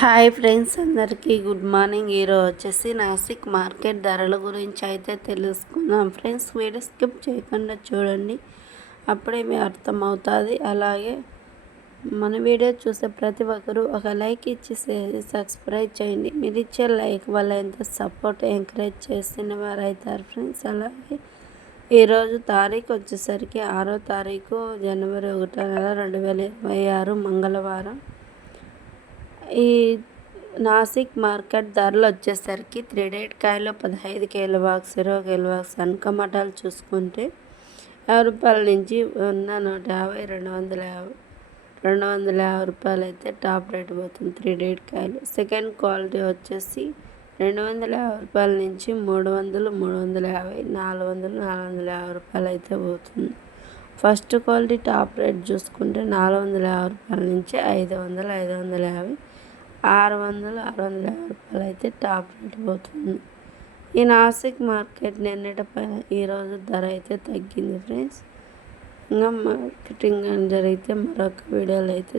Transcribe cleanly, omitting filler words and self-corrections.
Hi friends, అందరికీ good morning. ఈరోజు వచ్చేసి నాసిక్ మార్కెట్ ధరల గురించి అయితే తెలుసుకుందాం. ఫ్రెండ్స్, వీడియో స్కిప్ చేయకుండా చూడండి, అప్పుడే మీ అర్థమవుతుంది. అలాగే మన వీడియో చూసే ప్రతి ఒక్కరూ ఒక లైక్ ఇచ్చి సబ్స్క్రైబ్ చేయండి. మీరు ఇచ్చే లైక్ వల్ల ఎంత సపోర్ట్ ఎంకరేజ్ చేసిన వారు అవుతారు ఫ్రెండ్స్. అలాగే ఈరోజు తారీఖు వచ్చేసరికి 6వ తారీఖు జనవరి 1వ నెల 2026 మంగళవారం. ఈ నాసిక్ మార్కెట్ ధరలు వచ్చేసరికి 3 డేట్ కాయలు 15 కేల బాక్స్, 20 కేల బాక్స్ టమాటాలు చూసుకుంటే 50 రూపాయల నుంచి ఉన్న 150, 250 రూపాయలు అయితే టాప్ రేట్ పోతుంది 3 డేట్ కాయలు. సెకండ్ క్వాలిటీ వచ్చేసి 250 రూపాయల నుంచి 300, 350, 400, 450 రూపాయలు అయితే పోతుంది. ఫస్ట్ క్వాలిటీ టాప్ రేట్ చూసుకుంటే 450 రూపాయల నుంచి 500, 550, 600, 650 రూపాయలు అయితే టాప్ రేట్ పోతుంది. ఈ నాసిక్ మార్కెట్ నిన్నటి పైన ఈరోజు ధర అయితే తగ్గింది ఫ్రెండ్స్. ఇంకా మార్కెటింగ్ జరిగితే మరొక వీడియోలో అయితే